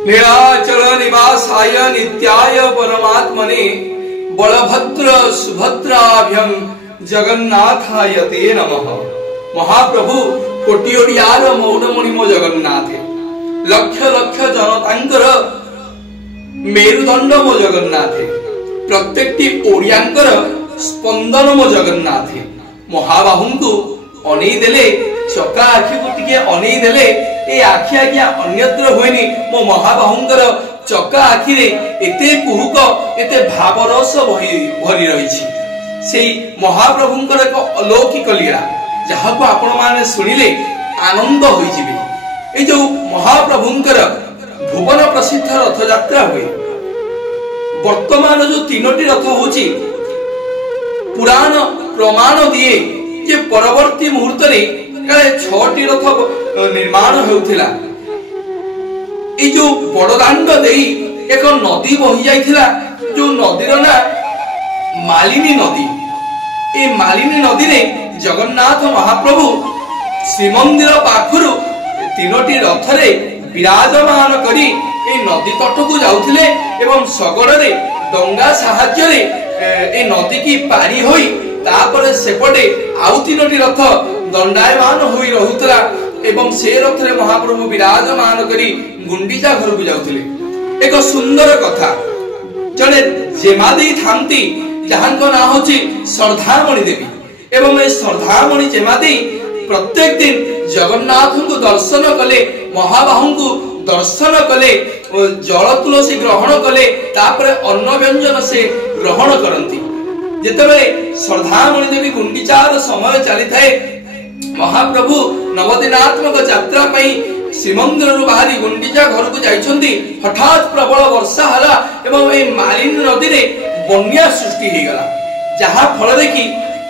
नीलाचल निवासाय नित्याय परमात्मने बलभद्र सुभद्राभ्यं जगन्नाथाय ते नमः। महाप्रभु कोटियोडियार मौडमणि मो जगन्नाथे लक्ष लक्ष जनतांकर मेरुदंड मो जगन्नाथे प्रत्येकटी ओडियांकर स्पंदन मो जगन्नाथे। महाबाहुंकु अनेई देले चका आखि को टिके अनेई देले ए आखि आज्ञा अन्यत्र होइनी मो महाबाहुंकर चका आखि रे एते कुहुक एते भावरस भरी रहिछि। सेई महाप्रभुंकर एक अलौकिक लीला जहा को आपण माने सुनिले आनंद होई जिवे। ए जो महाप्रभुंकर भुवन प्रसिद्ध रथ यात्रा हुए वर्तमान जो तीनोटी रथ होची पुराण प्रमाण दिए जे परवर्ती मुहूर्त रे काले 6टी रथ निर्माण होउथिला। ए जो बड़दांड देई एक नदी बही जाइथिला जो नदीर ना मालिनी नदी। ए मालिनी नदी रे जगन्नाथ महाप्रभु श्रीमंदिर पाखरु तीनोटी रथ रे विराजमान करी ए नदी तट को जाउथिले एवं सगड़ रे डंगा साहाय्य रे ए नदी की पारी होई तापर सेपटे आउ तीनोटी रथ दंडायमान होई रहुतला एवं से रथ रे महाप्रभु विराजमान करी गुंडीचा घर को जाउथिले। एक सुंदर कथा जने जेमादेई थांती जहांको ना होची श्रद्धामणि देवी एवं ए श्रद्धामणि जेमादेई प्रत्येक दिन जगन्नाथ को दर्शन कले महाबाहु को दर्शन कले जल तुलसी ग्रहण कले तापरे अन्न व्यंजन से ग्रहण करती। जेतेबेले श्रद्धामणि देवी गुंडीचार समय चली थाए महाप्रभु नवदिनात्मक यात्रा पई श्रीमंदिर बाहरी गुंडीचा घर को जाइछंती हठात प्रबल वर्षा हला एवं ए मालिनी नदी रे बन्या सृष्टि हे गला जहा फल देखि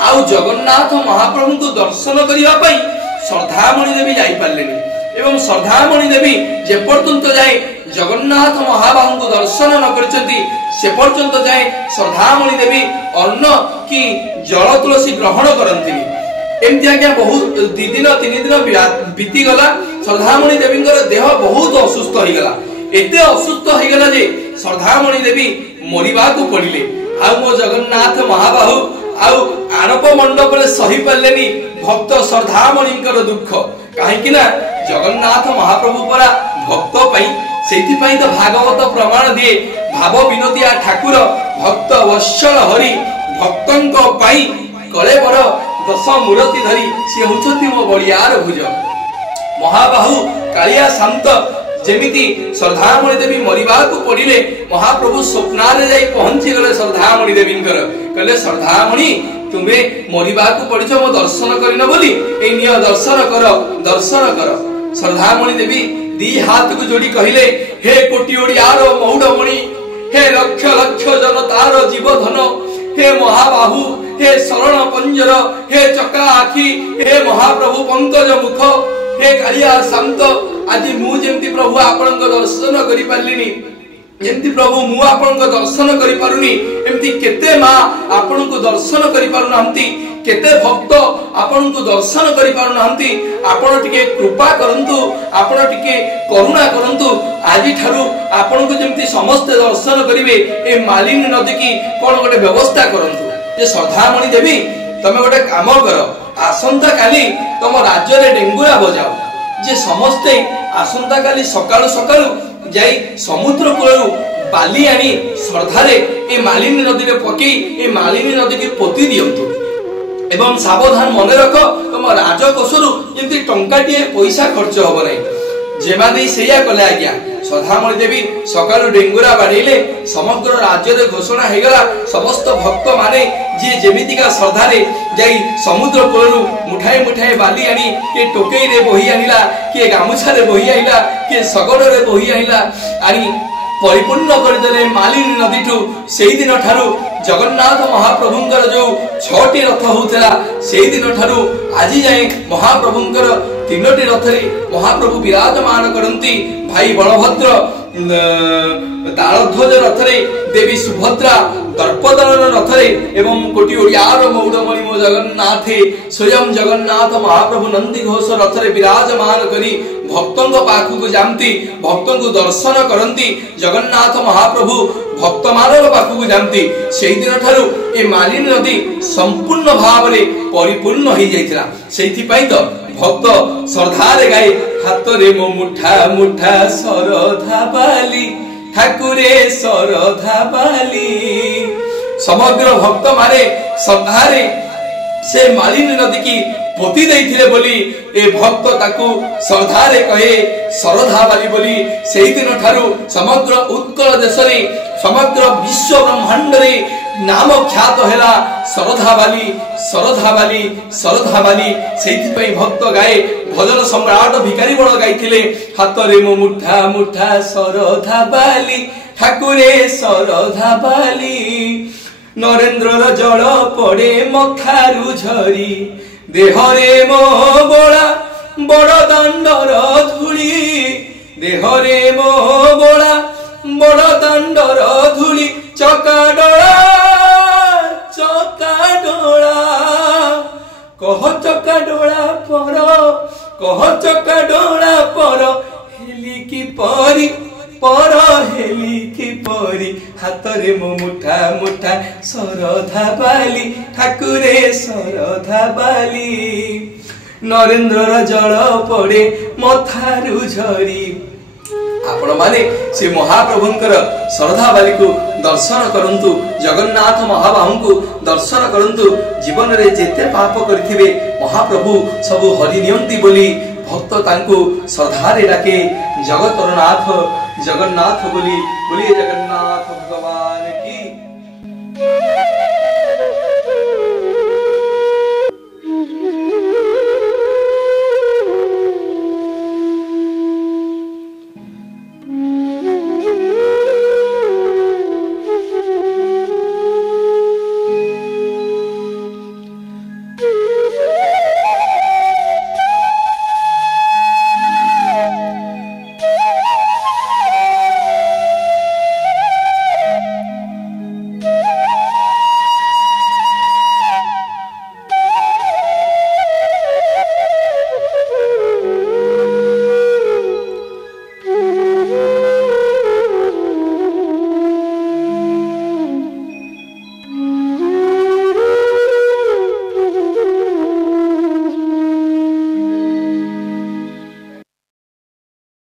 आउ जगन्नाथ महाप्रभु को दर्शन करिवा पई श्रद्धामणि देवी जाई पारलेनी एवं श्रद्धामणि देवी जे पर्यंत जाए जगन्नाथ महाबाहु को दर्शन न करचंती से पर्यंत जाए श्रद्धामणि देवी अन्न की जल तुलसी ग्रहण करंतिनी। एमती आज्ञा बहुत 2 दिन 3 दिन बीती गला श्रद्धामणि देवी देह बहुत असुस्थ हो गला। एते असुस्थ हो गला जे श्रद्धामणि देवी मरिबा को पड़िले। आ मो जगन्नाथ महाबाहु आउ आरोप मंडप रे सही पालेनी भक्त श्रद्धामणिंकर दुख काहेकि ना जगन्नाथ महाप्रभु परा भक्त पई सेति पई तो भागवत प्रमाण दिए भाव विनोदिया ठाकुर भक्त वत्सल हरि भक्तंक पई कले बर 10 मूर्ति धरी से होछथि मो बड़ियार भुज। महाबाहु कालिया शांत जेमिति श्रद्धामणि देवी मरिबा को पड़िले महाप्रभु स्वप्नारे जाई पहुंची गले श्रद्धामणि देवींकर कहले श्रद्धामणि तुमे मरिबा को पड़िछ मो दर्शन करिन बोली ए निय दर्शन कर। श्रद्धामणि देवी 2 हाथ को जोड़ी कहिले हे कोटि ओडियार मौडमणि हे लक्ष लक्ष जनतार जीवधन हे महाबाहु हे शरण पंजर हे चका आखि हे महाप्रभु पंकज मुख हे कालिया शांत आज मु जेमती प्रभु आपनक दर्शन करि पारलिनी जेमती प्रभु मु आपनक दर्शन करि पारुनी एमती केते मा आपनक दर्शन करि पारुनांती केते भक्त आपनक दर्शन करि पारुनांती। आपण टिके कृपा करंतु आपण टिके करुणा करंतु आजि ठारू आपनक जेमती समस्त दर्शन करिवे ए मालिनी नदी की कोन गोटे व्यवस्था करंतु। जे श्रद्धामणि देवी तमे गोटे काम कर आसंता काली तम राज्य रे डेंगुरा बजाओ जे समस्ते आसंता काली सकाळु सकाळु जाई समुद्र कूलरु बाली आनी श्रद्धारे ए मालिनी नदी रे पकई ए मालिनी नदी की पोती दियंतु एवं सावधान मन रख तुम राजकोषरु जेमती टंकाटिए पैसा खर्च होबो नै। जेमादेई सेया कले आज्ञा श्रद्धामणि देवी सकाळु डेंगुरा बाडीले समग्र राज्य रे घोषणा हे गला समस्त भक्त माने जे जेमितिका श्रद्धारे जाई समुद्र कूलरु मुठाए मुठाए बाली आनी के टोकेई रे बोही आनिला के गामुछा रे बोही आइला के सगड़ रे बोही आइला आनी परिपूर्ण करदेले मालिनी नदीठू सेई दिन ठारू जगन्नाथ महाप्रभुंकर जो 6टी रथ होउतला सेई दिन ठारू आजि जाए महाप्रभुंकर 3टी रथ रे महाप्रभु विराजमान करंती। भाई बलभद्र तालध्वज रथ रे देवी सुभद्रा दर्पदलन रथ रे एवं कोटि ओडियार मौडमणि मो जगन्नाथे स्वयं जगन्नाथ महाप्रभु नंदी घोष रथ रे विराजमान करी भक्तों पाखक जाती भक्तों को दर्शन करती जगन्नाथ महाप्रभु भक्त मान पाखक जाती से दिन ठारू ए मालिनी नदी संपूर्ण भाव में परिपूर्ण हो जाता से तो भक्त श्रद्धारे गाए हाथ रे मो मुठा मुठा सरधा बाली ठाकुरे सरधा बाली समग्र भक्त माने श्रद्धारे से मालिनी नदी की पोती देइथिले बोली ए भक्त ताकू श्रद्धारे कहे सरधा बाली बोली से दिन ठारू समग्र उत्कल देश रे समग्र विश्व ब्रह्मांड रे नाम ख्यात हैला सरधा बाली सरधा बाली सरधा बाली सेति पई भक्त गाए भजन सम्राट भिखारी बड़ गाइथिले हाथ रे मो मुठा मुठा सरधा बाली ठाकुरे सरधा बाली नरेंद्र जल पड़े मखारु झरी देहरे मो बोला बड़ दंडर धूली देहरे मो बोला बड़ दंडर धूली चका डोला कह चका डोला कह चका डोला पर हेली की परी पर हेली की परी हाथ रे मो मुठा मुठा सरधा बाली ठाकुरे सरधा बाली नरेंद्र जल पड़े मथारु झरी आपण माने से महाप्रभुंकर श्रद्धा बाली को दर्शन करंतु जगन्नाथ महाबाहु को दर्शन करंतु जीवन रे जेते पाप करथिबे महाप्रभु सब हरि नियंती बोली भक्त तांको श्रद्धा रे डाके जगतर नाथ जगन्नाथ बोली बोलिए जगन्नाथ भगवान की।